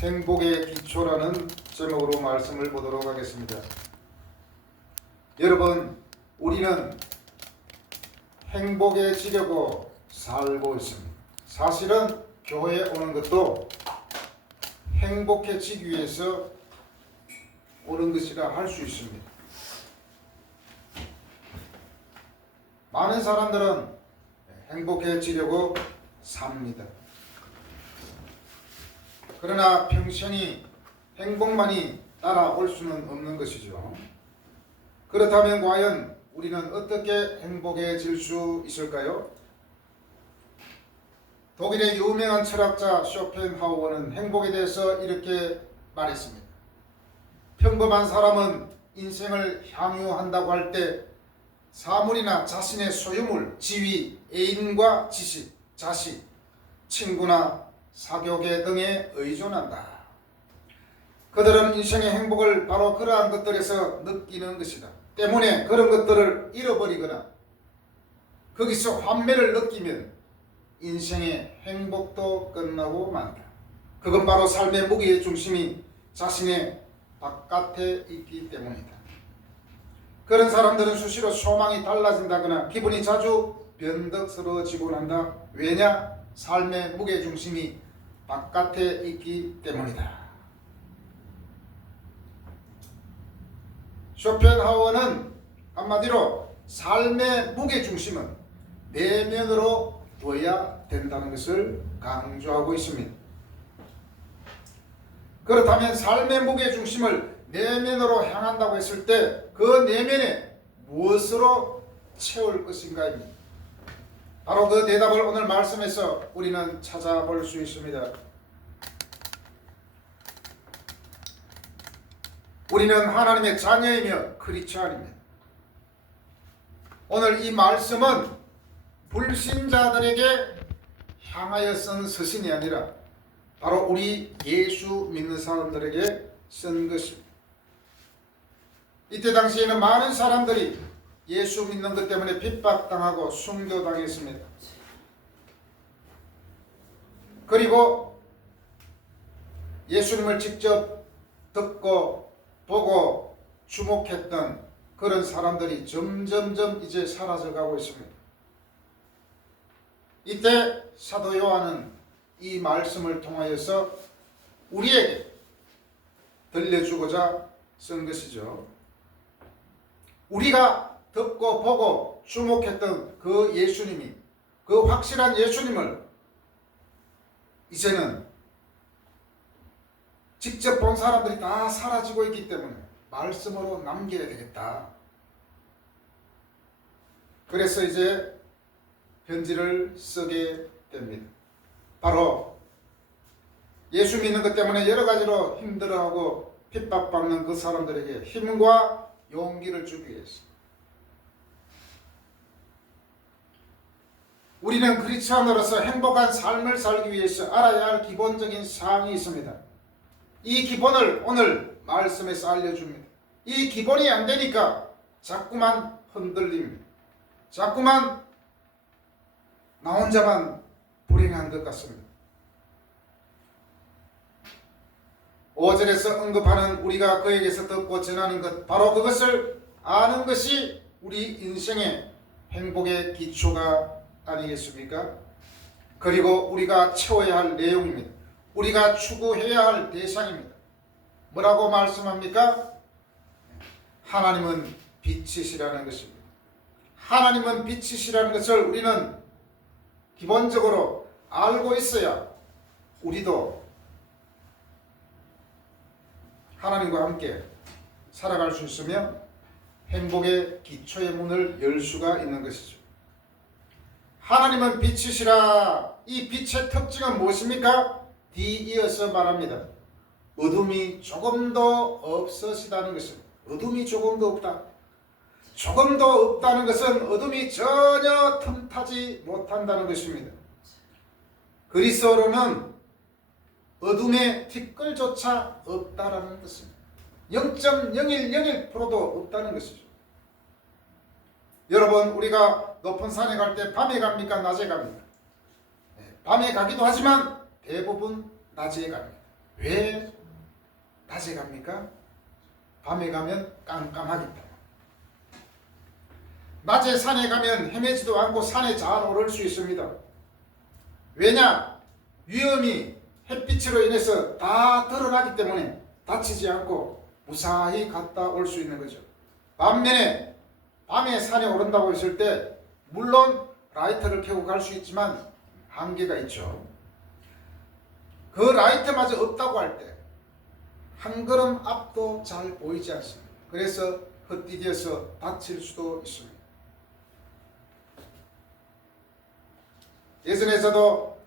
행복의 기초라는 제목으로 말씀을 보도록 하겠습니다. 여러분, 우리는 행복해지려고 살고 있습니다. 사실은 교회에 오는 것도 행복해지기 위해서 오는 것이라 할 수 있습니다. 많은 사람들은 행복해지려고 삽니다. 그러나 평생이 행복만이 따라올 수는 없는 것이죠. 그렇다면 과연 우리는 어떻게 행복해질 수 있을까요? 독일의 유명한 철학자 쇼펜하우어는 행복에 대해서 이렇게 말했습니다. 평범한 사람은 인생을 향유한다고 할 때 사물이나 자신의 소유물, 지위, 애인과 지식, 자식, 친구나 사교계 등에 의존한다. 그들은 인생의 행복을 바로 그러한 것들에서 느끼는 것이다. 때문에 그런 것들을 잃어버리거나 거기서 환멸을 느끼면 인생의 행복도 끝나고 만다. 그건 바로 삶의 무게의 중심이 자신의 바깥에 있기 때문이다. 그런 사람들은 수시로 소망이 달라진다거나 기분이 자주 변덕스러워지곤 한다. 왜냐? 삶의 무게중심이 바깥에 있기 때문이다. 쇼펜하우어는 한마디로 삶의 무게중심은 내면으로 둬야 된다는 것을 강조하고 있습니다. 그렇다면 삶의 무게중심을 내면으로 향한다고 했을 때 그 내면에 무엇으로 채울 것인가입니다. 바로 그 대답을 오늘 말씀에서 우리는 찾아볼 수 있습니다. 우리는 하나님의 자녀이며 크리스찬입니다. 오늘 이 말씀은 불신자들에게 향하여 쓴 서신이 아니라 바로 우리 예수 믿는 사람들에게 쓴 것입니다. 이때 당시에는 많은 사람들이 예수 믿는 것 때문에 핍박당하고 순교당했습니다. 그리고 예수님을 직접 듣고 보고 주목했던 그런 사람들이 점점점 이제 사라져가고 있습니다. 이때 사도 요한은 이 말씀을 통하여서 우리에게 들려주고자 쓴 것이죠. 우리가 듣고 보고 주목했던 그 예수님이, 그 확실한 예수님을 이제는 직접 본 사람들이 다 사라지고 있기 때문에 말씀으로 남겨야 되겠다. 그래서 이제 편지를 쓰게 됩니다. 바로 예수 믿는 것 때문에 여러 가지로 힘들어하고 핍박받는 그 사람들에게 힘과 용기를 주기 위해서. 우리는 크리스찬으로서 행복한 삶을 살기 위해서 알아야 할 기본적인 사항이 있습니다. 이 기본을 오늘 말씀에서 알려줍니다. 이 기본이 안 되니까 자꾸만 흔들립니다. 자꾸만 나 혼자만 불행한 것 같습니다. 5절에서 언급하는 우리가 그에게서 듣고 전하는 것, 바로 그것을 아는 것이 우리 인생의 행복의 기초가 아니겠습니까? 그리고 우리가 채워야 할 내용입니다. 우리가 추구해야 할 대상입니다. 뭐라고 말씀합니까? 하나님은 빛이시라는 것입니다. 하나님은 빛이시라는 것을 우리는 기본적으로 알고 있어야 우리도 하나님과 함께 살아갈 수 있으며 행복의 기초의 문을 열 수가 있는 것이죠. 하나님은 빛이시라. 이 빛의 특징은 무엇입니까? 뒤이어서 말합니다. 어둠이 조금도 없으시다는 것입니다. 어둠이 조금도 없다. 조금도 없다는 것은 어둠이 전혀 틈타지 못한다는 것입니다. 그리스도로는 어둠의 티끌조차 없다라는 것입니다. 0.0101%도 없다는 것이죠. 여러분, 우리가 높은 산에 갈 때 밤에 갑니까? 낮에 갑니까? 밤에 가기도 하지만 대부분 낮에 갑니다. 왜 낮에 갑니까? 밤에 가면 깜깜하기 때문에. 낮에 산에 가면 헤매지도 않고 산에 잘 오를 수 있습니다. 왜냐? 위험이 햇빛으로 인해서 다 드러나기 때문에 다치지 않고 무사히 갔다 올 수 있는 거죠. 반면에 밤에 산에 오른다고 했을 때 물론 라이터를 켜고 갈 수 있지만 한계가 있죠. 그 라이트마저 없다고 할 때 한 걸음 앞도 잘 보이지 않습니다. 그래서 헛디뎌서 다칠 수도 있습니다. 예전에 저도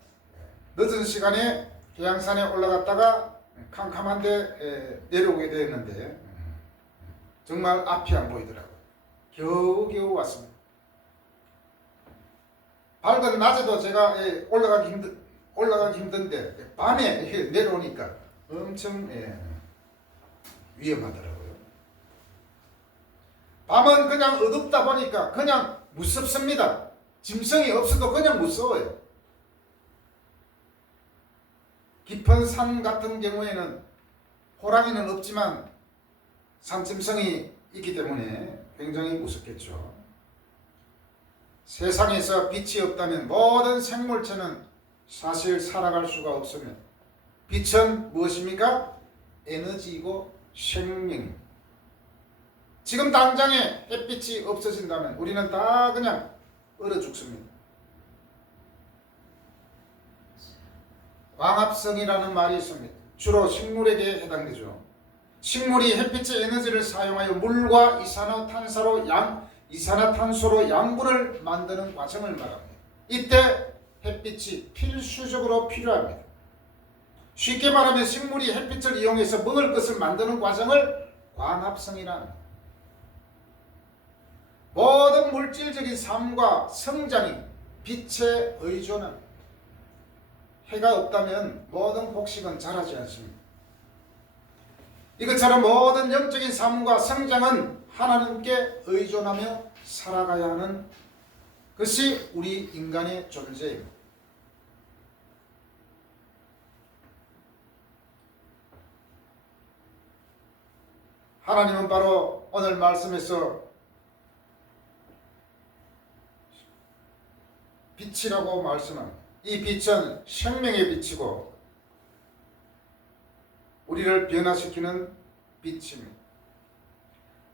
늦은 시간에 계양산에 올라갔다가 캄캄한데 내려오게 되었는데 정말 앞이 안 보이더라고요. 겨우겨우 왔습니다. 밝은 낮에도 제가 올라가기 힘든데 밤에 내려오니까 엄청 위험하더라고요. 밤은 그냥 어둡다 보니까 그냥 무섭습니다. 짐승이 없어도 그냥 무서워요. 깊은 산 같은 경우에는 호랑이는 없지만 산짐승이 있기 때문에 굉장히 무섭겠죠. 세상에서 빛이 없다면 모든 생물체는 사실 살아갈 수가 없으며 빛은 무엇입니까? 에너지이고 생명입니다. 지금 당장에 햇빛이 없어진다면 우리는 다 그냥 얼어 죽습니다. 광합성이라는 말이 있습니다. 주로 식물에게 해당되죠. 식물이 햇빛의 에너지를 사용하여 물과 이산화탄소로 양분을 만드는 과정을 말합니다. 이때 햇빛이 필수적으로 필요합니다. 쉽게 말하면 식물이 햇빛을 이용해서 먹을 것을 만드는 과정을 광합성이라 합니다. 모든 물질적인 삶과 성장이 빛에 의존합니다. 해가 없다면 모든 곡식은 자라지 않습니다. 이것처럼 모든 영적인 삶과 성장은 하나님께 의존하며 살아가야 하는 것이 우리 인간의 존재입니다. 하나님은 바로 오늘 말씀에서 빛이라고 말씀합니다. 이 빛은 생명의 빛이고 우리를 변화시키는 빛입니다.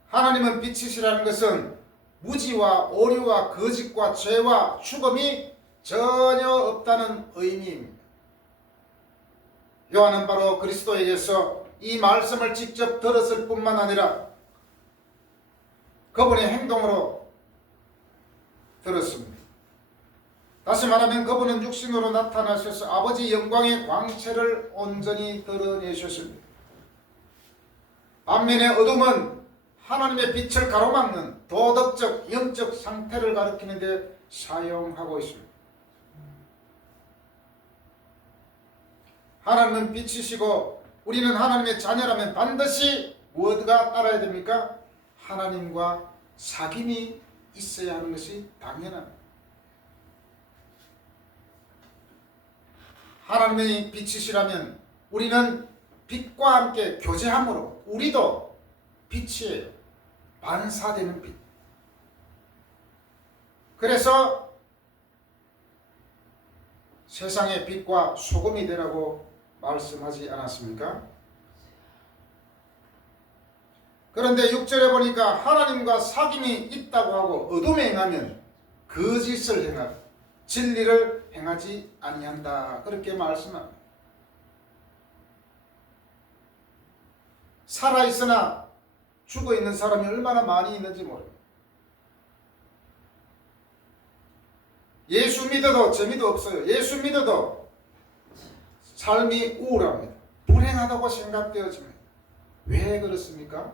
하나님은 빛이시라는 것은 무지와 오류와 거짓과 죄와 죽음이 전혀 없다는 의미입니다. 요한은 바로 그리스도에게서 이 말씀을 직접 들었을 뿐만 아니라 그분의 행동으로 들었습니다. 다시 말하면 그분은 육신으로 나타나셔서 아버지 영광의 광채를 온전히 드러내셨습니다. 반면에 어둠은 하나님의 빛을 가로막는 도덕적, 영적 상태를 가리키는 데 사용하고 있습니다. 하나님은 빛이시고 우리는 하나님의 자녀라면 반드시 무엇가 따라야 됩니까? 하나님과 사귐이 있어야 하는 것이 당연합니다. 하나님의 빛이시라면 우리는 빛과 함께 교제함으로 우리도 빛이에요. 반사되는 빛. 그래서 세상의 빛과 소금이 되라고 말씀하지 않았습니까? 그런데 6절에 보니까 하나님과 사귐이 있다고 하고 어둠에 행하면 거짓을 행하고 진리를 행하지 아니한다. 그렇게 말씀합니다. 살아있으나 죽어있는 사람이 얼마나 많이 있는지 모릅니다. 예수 믿어도 재미도 없어요. 예수 믿어도 삶이 우울합니다. 불행하다고 생각되어집니다. 왜 그렇습니까?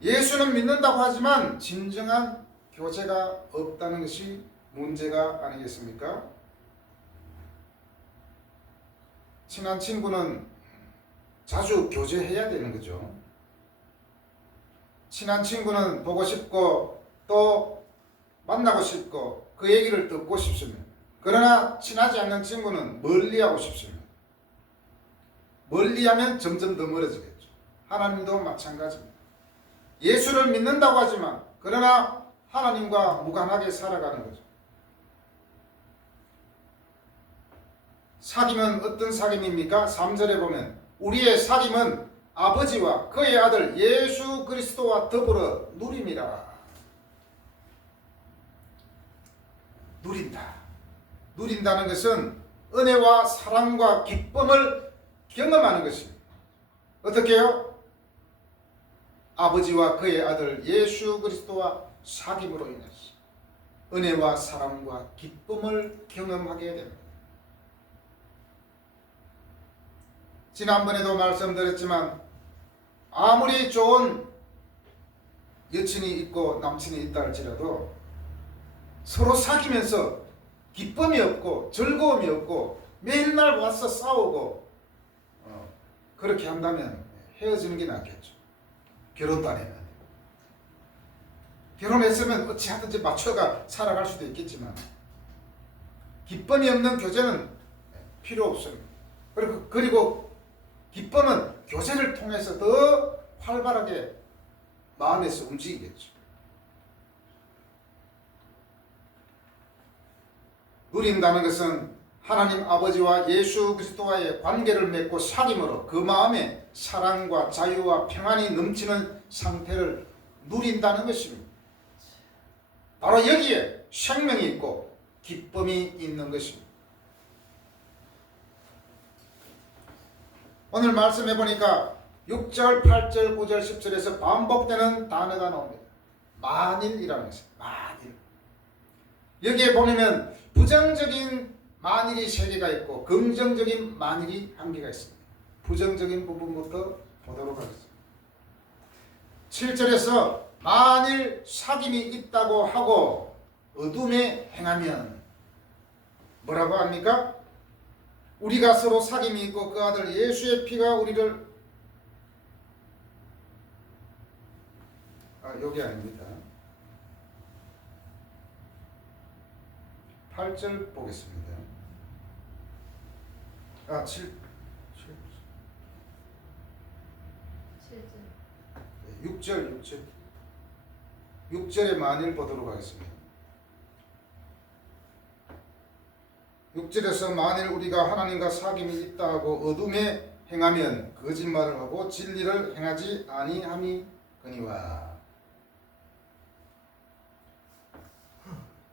예수는 믿는다고 하지만 진정한 교제가 없다는 것이 문제가 아니겠습니까? 친한 친구는 자주 교제해야 되는 거죠. 친한 친구는 보고 싶고 또 만나고 싶고 그 얘기를 듣고 싶습니다. 그러나 친하지 않는 친구는 멀리하고 싶습니다. 멀리하면 점점 더 멀어지겠죠. 하나님도 마찬가지입니다. 예수를 믿는다고 하지만 그러나 하나님과 무관하게 살아가는 거죠. 사귐은 어떤 사귐입니까? 3절에 보면 우리의 사귐은 아버지와 그의 아들 예수 그리스도와 더불어 누림이라. 누린다. 누린다는 것은 은혜와 사랑과 기쁨을 경험하는 것입니다. 어떻게요? 아버지와 그의 아들 예수 그리스도와 사귐으로 인해서 은혜와 사랑과 기쁨을 경험하게 됩니다. 지난번에도 말씀드렸지만 아무리 좋은 여친이 있고 남친이 있다 할지라도 서로 사귀면서 기쁨이 없고 즐거움이 없고 매일날 와서 싸우고 그렇게 한다면 헤어지는 게 낫겠죠. 결혼도 안 했는데. 결혼했으면 어찌하든지 맞춰가 살아갈 수도 있겠지만 기쁨이 없는 교제는 필요 없습니다. 그리고 기쁨은 교제를 통해서 더 활발하게 마음에서 움직이겠죠. 누린다는 것은 하나님 아버지와 예수 그리스도와의 관계를 맺고 사귐으로 그 마음에 사랑과 자유와 평안이 넘치는 상태를 누린다는 것입니다. 바로 여기에 생명이 있고 기쁨이 있는 것입니다. 오늘 말씀해 보니까 6절, 8절, 9절, 10절에서 반복되는 단어가 나옵니다. 만일이라는 것입니다. 만일. 여기에 보면 부정적인 만일이 3개가 있고 긍정적인 만일이 1개가 있습니다. 부정적인 부분부터 보도록 하겠습니다. 7절에서 만일 사귐이 있다고 하고 어둠에 행하면 뭐라고 합니까? 우리가 서로 사귐이 있고 그 아들 예수의 피가 우리를 여기 아닙니다. 8절 보겠습니다. 6절의 만일 보도록 하겠습니다. 6절에서 만일 우리가 하나님과 사귐이 있다 하고 어둠에 행하면 거짓말을 하고 진리를 행하지 아니함이거니와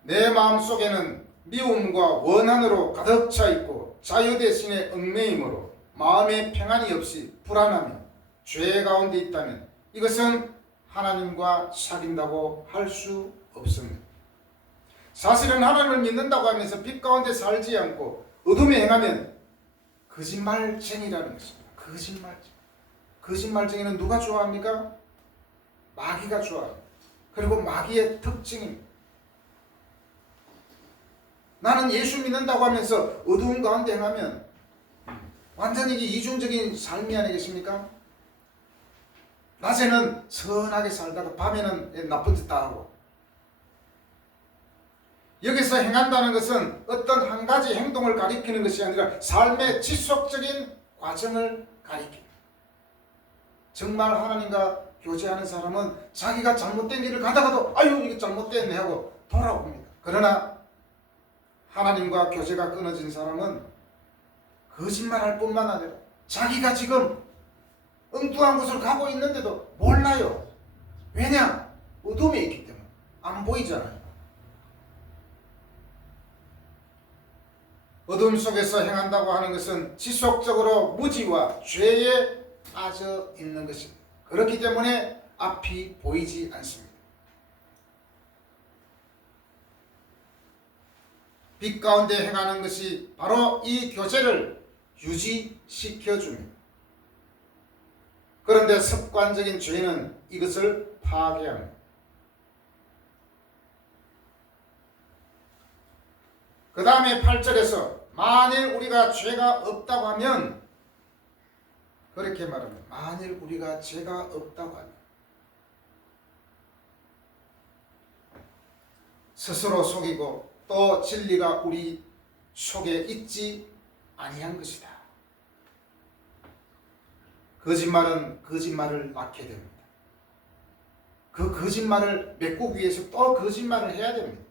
내 마음속에는 미움과 원한으로 가득 차 있고 자유 대신에 얽매임으로 마음에 평안이 없이 불안하며 죄 가운데 있다면 이것은 하나님과 사귄다고 할 수 없습니다. 사실은 하나님을 믿는다고 하면서 빛 가운데 살지 않고 어둠에 행하면 거짓말쟁이라는 것입니다. 거짓말쟁이는 누가 좋아합니까? 마귀가 좋아합니다. 그리고 마귀의 특징입니다. 나는 예수 믿는다고 하면서 어두운 가운데 행하면 완전히 이중적인 삶이 아니겠습니까? 낮에는 선하게 살다가 밤에는 나쁜 짓 다 하고. 여기서 행한다는 것은 어떤 한 가지 행동을 가리키는 것이 아니라 삶의 지속적인 과정을 가리킵니다. 정말 하나님과 교제하는 사람은 자기가 잘못된 길을 가다가도 아유 이게 잘못됐네 하고 돌아옵니다. 그러나 하나님과 교제가 끊어진 사람은 거짓말할 뿐만 아니라 자기가 지금 엉뚱한 곳을 가고 있는데도 몰라요. 왜냐? 어둠에 있기 때문에 안 보이잖아요. 어둠 속에서 행한다고 하는 것은 지속적으로 무지와 죄에 빠져 있는 것입니다. 그렇기 때문에 앞이 보이지 않습니다. 빛 가운데 행하는 것이 바로 이 교제를 유지시켜줍니다. 그런데 습관적인 죄는 이것을 파괴합니다. 그 다음에 8절에서 만일 우리가 죄가 없다고 하면 그렇게 말합니다. 만일 우리가 죄가 없다고 하면 스스로 속이고 또 진리가 우리 속에 있지 아니한 것이다. 거짓말은 거짓말을 낳게 됩니다. 그 거짓말을 메꾸기 위해서 또 거짓말을 해야 됩니다.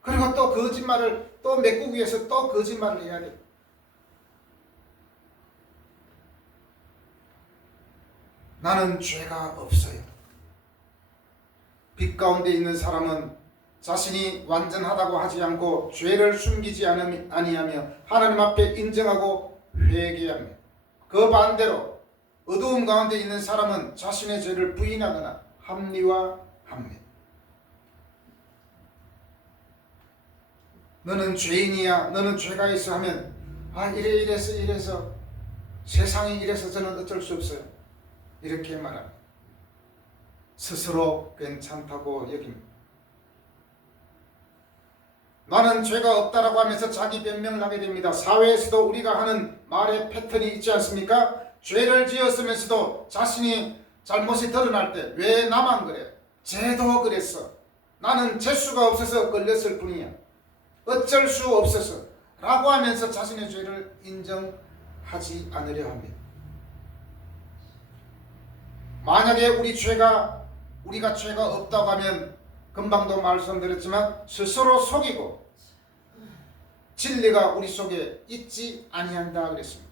그리고 또 거짓말을 또 메꾸기 위해서 또 거짓말을 해야 됩니다. 나는 죄가 없어요. 빛 가운데 있는 사람은 자신이 완전하다고 하지 않고 죄를 숨기지 아니하며 하나님 앞에 인정하고 회개합니다. 그 반대로 어두움 가운데 있는 사람은 자신의 죄를 부인하거나 합리화합니다. 너는 죄인이야, 너는 죄가 있어 하면 이래서 세상이 이래서 저는 어쩔 수 없어요. 이렇게 말합니다. 스스로 괜찮다고 여깁니다. 나는 죄가 없다라고 하면서 자기 변명을 하게 됩니다. 사회에서도 우리가 하는 말의 패턴이 있지 않습니까? 죄를 지었으면서도 자신이 잘못이 드러날 때 왜 나만 그래? 쟤도 그랬어. 나는 재수가 없어서 걸렸을 뿐이야. 어쩔 수 없어서 라고 하면서 자신의 죄를 인정하지 않으려 합니다. 만약에 우리가 죄가 없다고 하면 금방도 말씀드렸지만 스스로 속이고 진리가 우리 속에 있지 아니한다 그랬습니다.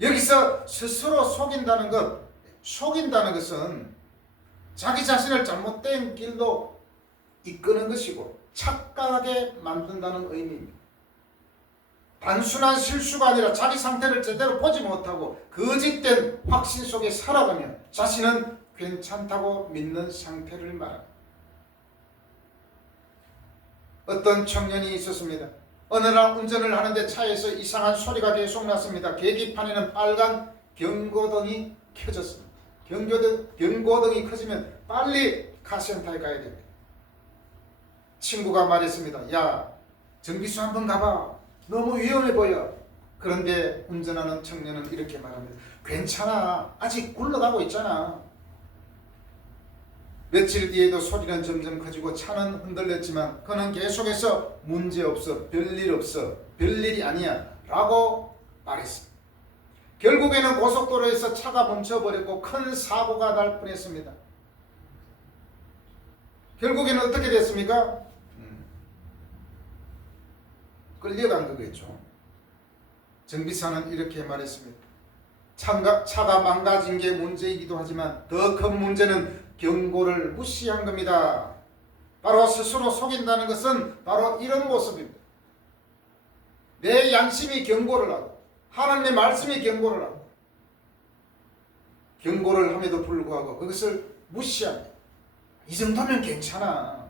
여기서 스스로 속인다는 것은 자기 자신을 잘못된 길로 이끄는 것이고 착각하게 만든다는 의미입니다. 단순한 실수가 아니라 자기 상태를 제대로 보지 못하고 거짓된 확신 속에 살아가며 자신은 괜찮다고 믿는 상태를 말합니다. 어떤 청년이 있었습니다. 어느 날 운전을 하는데 차에서 이상한 소리가 계속 났습니다. 계기판에는 빨간 경고등이 켜졌습니다. 경고등이 켜지면 빨리 카센터에 가야 됩니다. 친구가 말했습니다. 야, 정비소 한번 가봐. 너무 위험해 보여. 그런데 운전하는 청년은 이렇게 말합니다. 괜찮아. 아직 굴러가고 있잖아. 며칠 뒤에도 소리는 점점 커지고 차는 흔들렸지만 그는 계속해서 문제없어, 별일 없어, 별일이 아니야 라고 말했습니다. 결국에는 고속도로에서 차가 멈춰버렸고 큰 사고가 날 뻔했습니다. 결국에는 어떻게 됐습니까? 끌려간 거겠죠. 정비사는 이렇게 말했습니다. 차가 망가진 게 문제이기도 하지만 더 큰 문제는 경고를 무시한 겁니다. 바로 스스로 속인다는 것은 바로 이런 모습입니다. 내 양심이 경고를 하고 하나님의 말씀이 경고를 하고 경고를 함에도 불구하고 그것을 무시합니다. 이 정도면 괜찮아.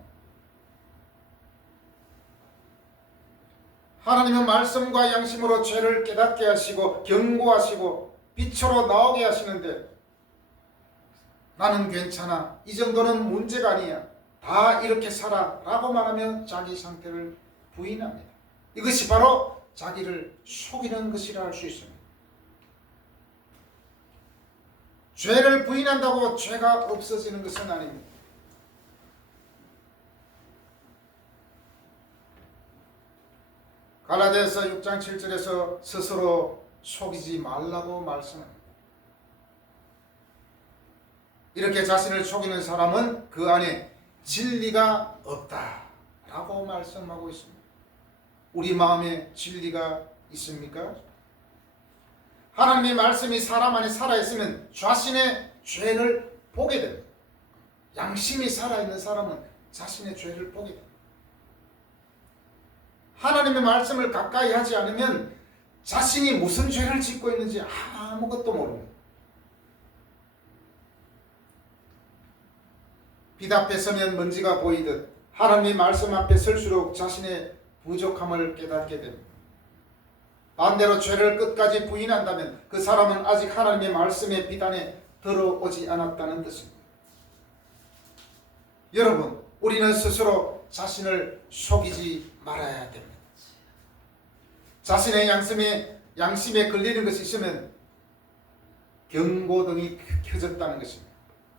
하나님은 말씀과 양심으로 죄를 깨닫게 하시고 경고하시고 빛으로 나오게 하시는데 나는 괜찮아. 이 정도는 문제가 아니야. 다 이렇게 살아 라고 말하면 자기 상태를 부인합니다. 이것이 바로 자기를 속이는 것이라 할 수 있습니다. 죄를 부인한다고 죄가 없어지는 것은 아닙니다. 갈라디아서 6장 7절에서 스스로 속이지 말라고 말씀합니다. 이렇게 자신을 속이는 사람은 그 안에 진리가 없다라고 말씀하고 있습니다. 우리 마음에 진리가 있습니까? 하나님의 말씀이 사람 안에 살아있으면 자신의 죄를 보게 됩니다. 양심이 살아있는 사람은 자신의 죄를 보게 됩니다. 하나님의 말씀을 가까이 하지 않으면 자신이 무슨 죄를 짓고 있는지 아무것도 모릅니다. 빛 앞에 서면 먼지가 보이듯 하나님의 말씀 앞에 설수록 자신의 부족함을 깨닫게 됩니다. 반대로 죄를 끝까지 부인한다면 그 사람은 아직 하나님의 말씀의 비단에 들어오지 않았다는 뜻입니다. 여러분, 우리는 스스로 자신을 속이지 말아야 됩니다. 자신의 양심에 걸리는 것이 있으면 경고등이 켜졌다는 것입니다.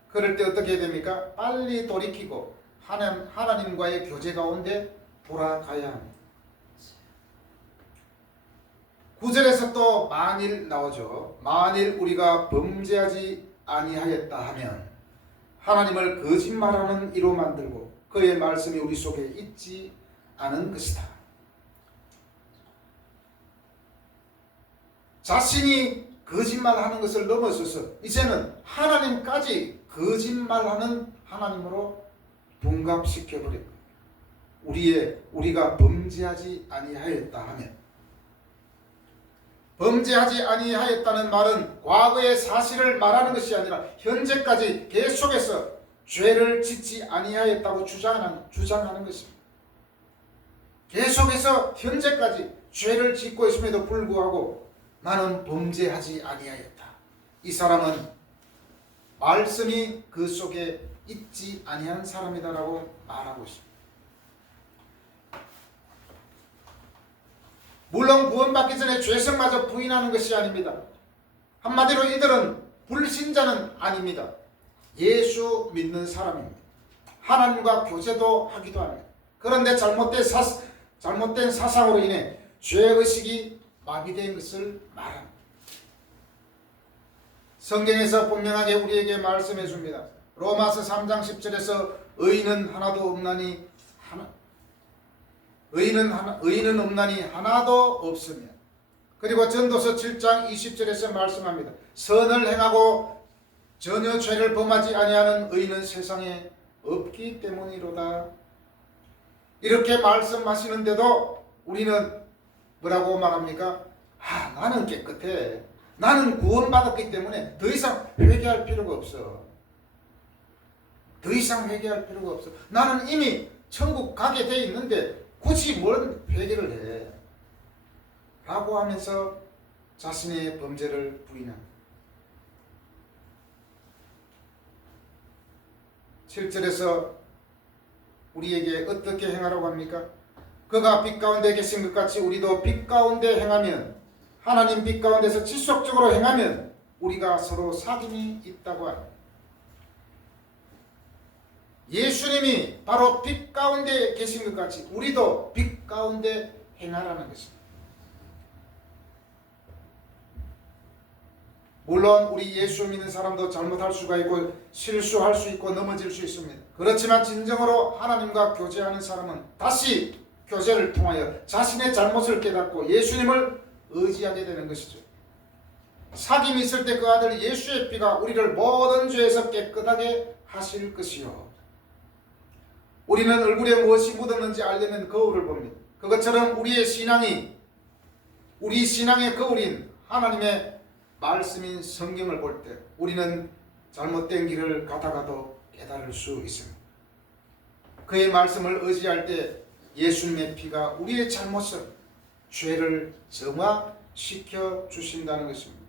그럴 때 어떻게 해야 됩니까? 빨리 돌이키고 하나님과의 교제 가운데 돌아가야 합니다. 9절에서 또 만일 나오죠. 만일 우리가 범죄하지 아니하였다 하면 하나님을 거짓말하는 이로 만들고 그의 말씀이 우리 속에 있지 않은 것이다. 자신이 거짓말하는 것을 넘어서서 이제는 하나님까지 거짓말하는 하나님으로 분갑시켜버린 거예요. 우리가 범죄하지 아니하였다 하면, 범죄하지 아니하였다는 말은 과거의 사실을 말하는 것이 아니라 현재까지 계속해서 죄를 짓지 아니하였다고 주장하는 것입니다. 계속해서 현재까지 죄를 짓고 있음에도 불구하고 나는 범죄하지 아니하였다. 이 사람은 말씀이 그 속에 있지 아니한 사람이다라고 말하고 있습니다. 물론 구원받기 전에 죄성마저 부인하는 것이 아닙니다. 한마디로 이들은 불신자는 아닙니다. 예수 믿는 사람입니다. 하나님과 교제도 하기도 합니다. 그런데 잘못된 사상으로 인해 죄의식이 마비된 것을 말합니다. 성경에서 분명하게 우리에게 말씀해 줍니다. 로마서 3장 10절에서 의인은 없나니 하나도 없으며, 그리고 전도서 7장 20절에서 말씀합니다. 선을 행하고 전혀 죄를 범하지 아니하는 의인은 세상에 없기 때문이로다. 이렇게 말씀하시는데도 우리는 뭐라고 말합니까? 나는 깨끗해. 나는 구원받았기 때문에 더 이상 회개할 필요가 없어. 더 이상 회개할 필요가 없어. 나는 이미 천국 가게 돼 있는데 굳이 뭘 회개를 해? 라고 하면서 자신의 범죄를 부인합니다. 7절에서 우리에게 어떻게 행하라고 합니까? 그가 빛 가운데 계신 것 같이 우리도 빛 가운데 행하면, 하나님 빛 가운데서 지속적으로 행하면 우리가 서로 사귐이 있다고 합니다. 예수님이 바로 빛 가운데 계신 것 같이 우리도 빛 가운데 행하라는 것입니다. 물론 우리 예수 믿는 사람도 잘못할 수가 있고 실수할 수 있고 넘어질 수 있습니다. 그렇지만 진정으로 하나님과 교제하는 사람은 다시 교제를 통하여 자신의 잘못을 깨닫고 예수님을 의지하게 되는 것이죠. 사귐이 있을 때 그 아들 예수의 피가 우리를 모든 죄에서 깨끗하게 하실 것이요. 우리는 얼굴에 무엇이 묻었는지 알려면 거울을 봅니다. 그것처럼 우리 신앙의 거울인 하나님의 말씀인 성경을 볼 때 우리는 잘못된 길을 가다가도 깨달을 수 있습니다. 그의 말씀을 의지할 때 예수님의 피가 우리의 잘못을, 죄를 정화시켜 주신다는 것입니다.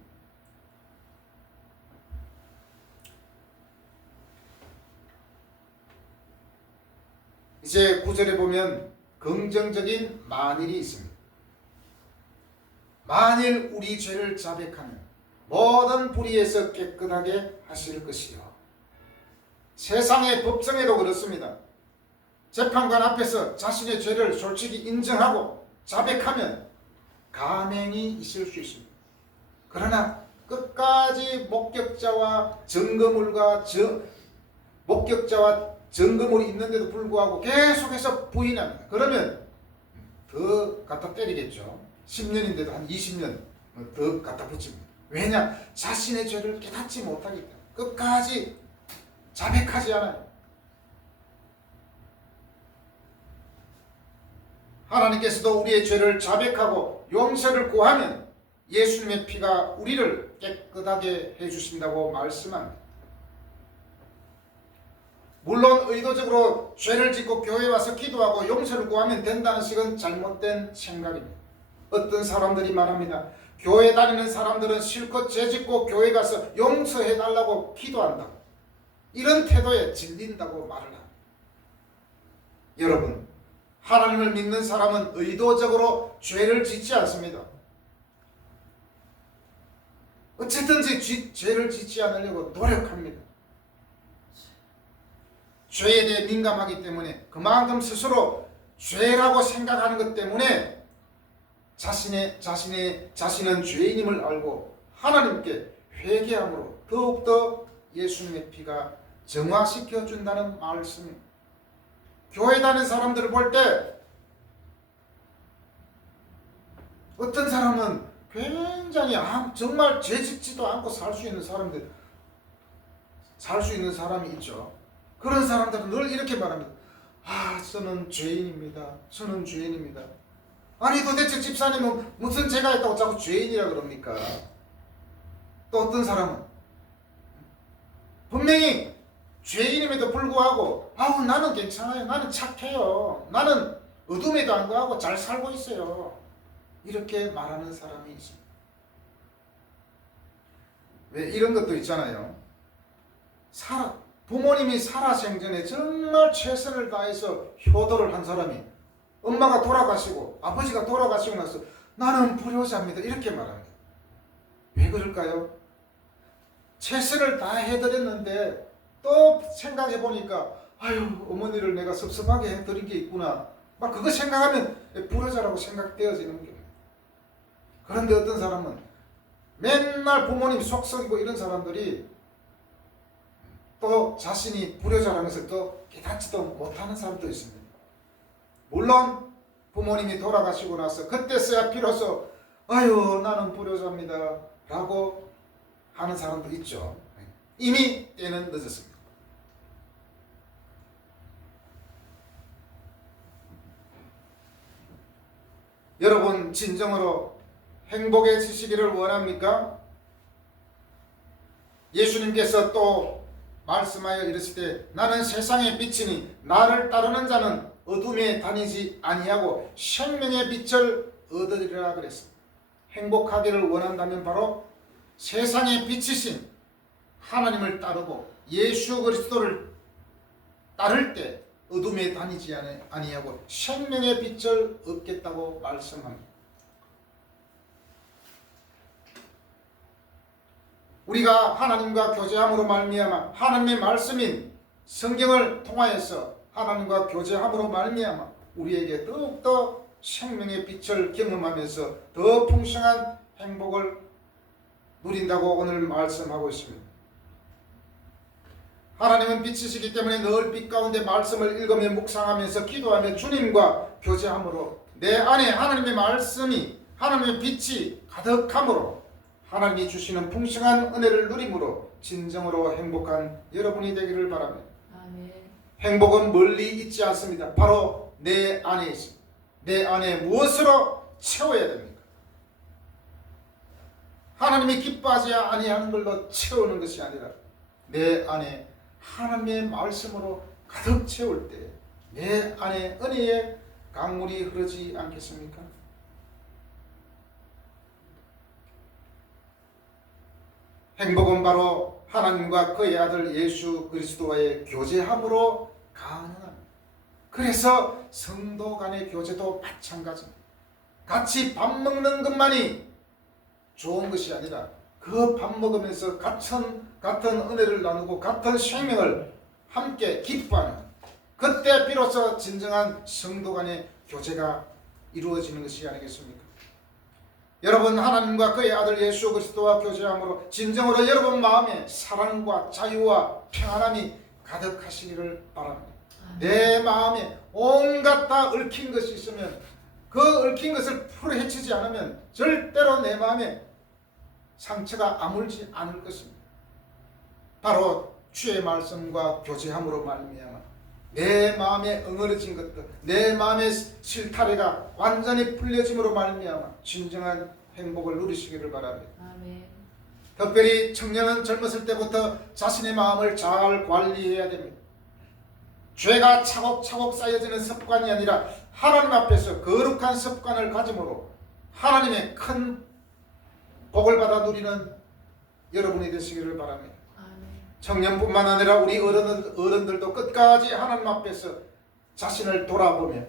이제 9절에 보면 긍정적인 만일이 있습니다. 만일 우리 죄를 자백하면 모든 불의에서 깨끗하게 하실 것이요. 세상의 법정에도 그렇습니다. 재판관 앞에서 자신의 죄를 솔직히 인정하고 자백하면 감행이 있을 수 있습니다. 그러나 끝까지 목격자와 증거물이 있는데도 불구하고 계속해서 부인합니다. 그러면 더 갖다 때리겠죠. 10년인데도 한 20년 더 갖다 붙입니다. 왜냐? 자신의 죄를 깨닫지 못하기 때문에 끝까지 자백하지 않아요. 하나님께서도 우리의 죄를 자백하고 용서를 구하면 예수님의 피가 우리를 깨끗하게 해주신다고 말씀합니다. 물론 의도적으로 죄를 짓고 교회에 와서 기도하고 용서를 구하면 된다는 식은 잘못된 생각입니다. 어떤 사람들이 말합니다. 교회 다니는 사람들은 실컷 죄 짓고 교회 가서 용서해달라고 기도한다고, 이런 태도에 질린다고 말을 합니다. 여러분, 하나님을 믿는 사람은 의도적으로 죄를 짓지 않습니다. 어쨌든지 죄를 짓지 않으려고 노력합니다. 죄에 대해 민감하기 때문에, 그만큼 스스로 죄라고 생각하는 것 때문에 자신은 죄인임을 알고 하나님께 회개함으로 더욱더 예수님의 피가 정화시켜 준다는 말씀입니다. 교회 다니는 사람들을 볼 때 어떤 사람은 굉장히 정말 죄짓지도 않고 살 수 있는 사람이 있죠. 그런 사람들은 늘 이렇게 말합니다. 저는 죄인입니다. 저는 죄인입니다. 아니 도대체 집사님은 무슨 죄가 있다고 자꾸 죄인이라 그럽니까? 또 어떤 사람은 분명히 죄인임에도 불구하고 나는 괜찮아요. 나는 착해요. 나는 어둠에도 안 가고 잘 살고 있어요. 이렇게 말하는 사람이 있습니다. 왜 이런 것도 있잖아요. 부모님이 살아생전에 정말 최선을 다해서 효도를 한 사람이 엄마가 돌아가시고 아버지가 돌아가시고 나서 나는 불효자입니다. 이렇게 말합니다. 왜 그럴까요? 최선을 다해드렸는데 또 생각해 보니까 어머니를 내가 섭섭하게 해드린 게 있구나. 막 그거 생각하면 불효자라고 생각되어지는 겁니다. 그런데 어떤 사람은 맨날 부모님 속 썩이고 이런 사람들이 또 자신이 불효자라면서 또 깨닫지도 못하는 사람도 있습니다. 물론 부모님이 돌아가시고 나서 그때서야 비로소 나는 불효자입니다 라고 하는 사람도 있죠. 이미 때는 늦었습니다. 여러분 진정으로 행복해지시기를 원합니까? 예수님께서 또 말씀하여 이르시되 나는 세상의 빛이니 나를 따르는 자는 어둠에 다니지 아니하고 생명의 빛을 얻으리라 그랬습니다. 행복하기를 원한다면 바로 세상의 빛이신 하나님을 따르고 예수 그리스도를 따를 때 어둠에 다니지 아니하고 생명의 빛을 얻겠다고 말씀합니다. 우리가 하나님과 교제함으로 말미암아 하나님의 말씀인 성경을 통하여서 하나님과 교제함으로 말미암아 우리에게 더욱더 생명의 빛을 경험하면서 더 풍성한 행복을 누린다고 오늘 말씀하고 있습니다. 하나님은 빛이시기 때문에 늘 빛 가운데 말씀을 읽으며 묵상하면서 기도하며 주님과 교제함으로 내 안에 하나님의 말씀이 하나님의 빛이 가득함으로 하나님이 주시는 풍성한 은혜를 누림으로 진정으로 행복한 여러분이 되기를 바랍니다. 아멘. 행복은 멀리 있지 않습니다. 바로 내 안에 있습니다. 내 안에 무엇으로 채워야 됩니까? 하나님이 기뻐하지 아니하는 걸로 채우는 것이 아니라 내 안에 하나님의 말씀으로 가득 채울 때 내 안에 은혜의 강물이 흐르지 않겠습니까? 행복은 바로 하나님과 그의 아들 예수 그리스도와의 교제함으로 가능합니다. 그래서 성도 간의 교제도 마찬가지입니다. 같이 밥 먹는 것만이 좋은 것이 아니라 그 밥 먹으면서 같은 은혜를 나누고 같은 생명을 함께 기뻐하는 그때 비로소 진정한 성도 간의 교제가 이루어지는 것이 아니겠습니까? 여러분 하나님과 그의 아들 예수 그리스도와 교제함으로 진정으로 여러분 마음에 사랑과 자유와 평안함이 가득하시기를 바랍니다. 내 마음에 온갖 다 얽힌 것이 있으면 그 얽힌 것을 풀어헤치지 않으면 절대로 내 마음에 상처가 아물지 않을 것입니다. 바로 주의 말씀과 교제함으로 말미암아 내 마음에 엉어러진 것들, 내 마음의 실타래가 완전히 풀려짐으로 말미암아 진정한 행복을 누리시기를 바랍니다. 아멘. 특별히 청년은 젊었을 때부터 자신의 마음을 잘 관리해야 됩니다. 죄가 차곡차곡 쌓여지는 습관이 아니라 하나님 앞에서 거룩한 습관을 가짐으로 하나님의 큰 복을 받아 누리는 여러분이 되시기를 바랍니다. 청년뿐만 아니라 우리 어른들도 끝까지 하나님 앞에서 자신을 돌아보며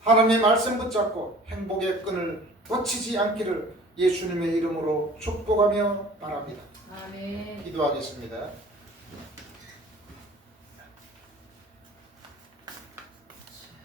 하나님의 말씀 붙잡고 행복의 끈을 놓치지 않기를 예수님의 이름으로 축복하며 바랍니다. 아멘. 기도하겠습니다.